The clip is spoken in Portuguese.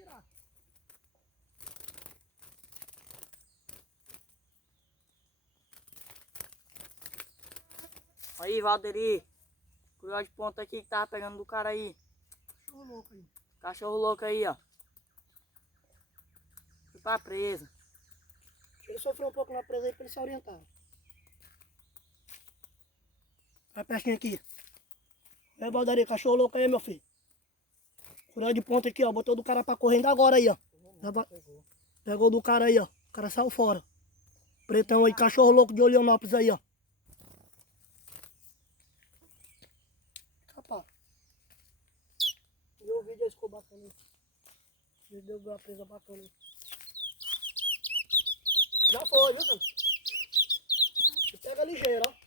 tirar. Aí, Valderi. Curió de ponta aqui que tava pegando do cara aí. Cachorro louco aí. Cachorro louco aí, ó. Foi pra presa. Deixa ele sofrer um pouco na presa aí pra ele se orientar. Vai pertinho aqui. Vai, Valderi, cachorro louco aí, meu filho. Curió de ponta aqui, ó. Botou do cara pra correndo agora aí, ó. Pegou do cara aí, ó. O cara saiu fora. Pretão aí, cachorro louco de Olionópolis aí, ó. Rapaz. E o vídeo aí ficou bacana aí. Deu uma presa bacana aí. Já foi, viu, Santos? Você pega ligeiro, ó.